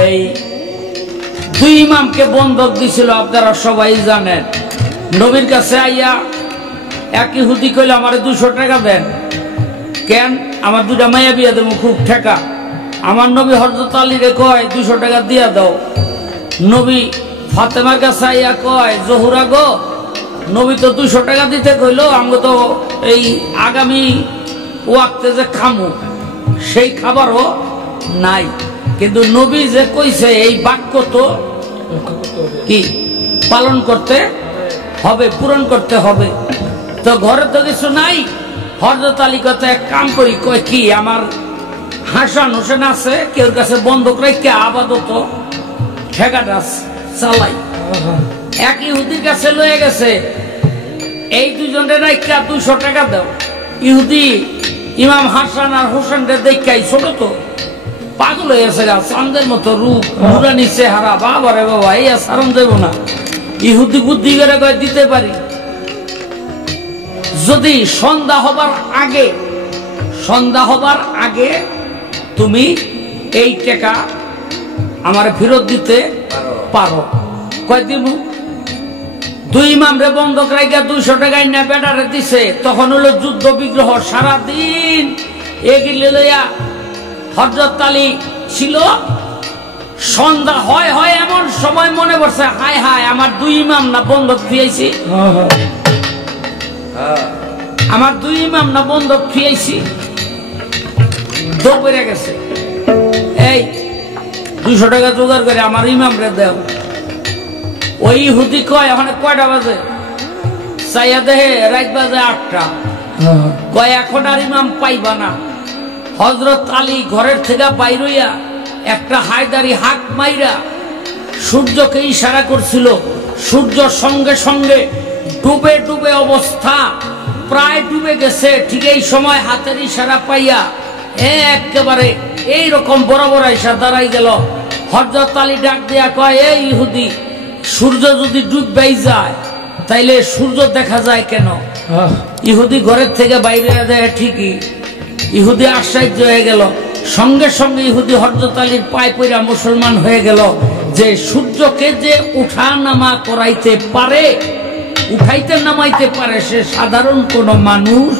এই দুই ইমামকে বন্ধক দিছিল, আপনারা সবাই জানেন। নবীর কাছে আইয়া এক ইহুদি কইল আমারে 200 টাকা দেন। কেন? আমার দুটা মাইয়া বিয়া দেবো, খুব ঠেকা। আমার নবী হযরত আলীরে কয় 200 টাকা দিয়া দাও। নবী ফাতেমার কাছে আইয়া কয় জহুরা গো, নবী তো 200 টাকা দিতে কইলো, আমি তো এই আগামী ওয়াক্তে যে খামু সেই খাবারও নাই, কিন্তু নবী যে কইছে এই বাক্য তো কি পালন করতে হবে, পূরণ করতে হবে। তো ঘরে তো কিছু নাই। হযরত আলী কথা এক কাম করি, কয় কি আমার হাসান হোসেন আছে, কেউ কাছে বন্ধক রেখে আপাতত ঠেকাটা চালাই। এক ইহুদির কাছে লয়ে গেছে, এই দুজনের রাইখা 200 টাকা দাও। ইহুদি ইমাম হাসান আর হোসেনকে দেখাই ছোট তো পাগল হয়ে গেছে, চাঁদের মতো রূপ, নুরানি চেহারা, বাবা রে বাবা, এই সারণ দেব না। ইহুদি বুদ্ধি করে কয় দিতে পারি, যদি সন্ধ্যা হবার আগে তুমি এই টাকা আমার ফেরত দিতে পারো। কয় দিব? দুই ইমামরে বন্ধক রাইখা 200 টাকায় না বেটারে দিছে। তখন হলো যুদ্ধ বিগ্রহ, সারাদিন এগিয়ে লইয়া হযরত আলী ছিল। সন্ধ্যা হয় এমন সময় মনে পড়ছে, হায় হায় আমার দুই ইমাম না বন্ধক ফিয়াইছি, আমার দুই ইমাম না বন্ধক ফিয়াইছি। দৌড়ে গেছে, এই 200 টাকা জোগাড় করে আমার ইমামরে দাও। ওই ইহুদি কয় ওখানে কয়টা বাজে? চাইয়া দেহে রাত বাজে 8টা। কয় এখন আর ইমাম পাইবা না। হযরত আলী ঘরের থেকে বাইর হইয়া একটা হায়দারি হাক মাইরা সূর্যকে ইশারা করছিল। সূর্য সঙ্গে সঙ্গে ডুবে ডুবে অবস্থা, প্রায় ডুবে গেছে। ঠিক এই সময় হাতের ইশারা পাইয়া একেবারে এইরকম বরাবর আইসা দাঁড়াই গেল। হযরত আলী ডাক দিয়া কয়, এই ইহুদি, সূর্য যদি ডুববাই যায় তাইলে সূর্য দেখা যায় কেন? ইহুদি ঘরের থেকে বাইরে যায়। ঠিকই, ইহুদি আশ্চর্য হয়ে গেল। সঙ্গে সঙ্গে ইহুদি হযরত আলীর পায়ে পড়া মুসলমান হয়ে গেল, যে সূর্যকে যে উঠা নামা করাইতে পারে, উঠাইতে নামাইতে পারে, সে সাধারণ কোন মানুষ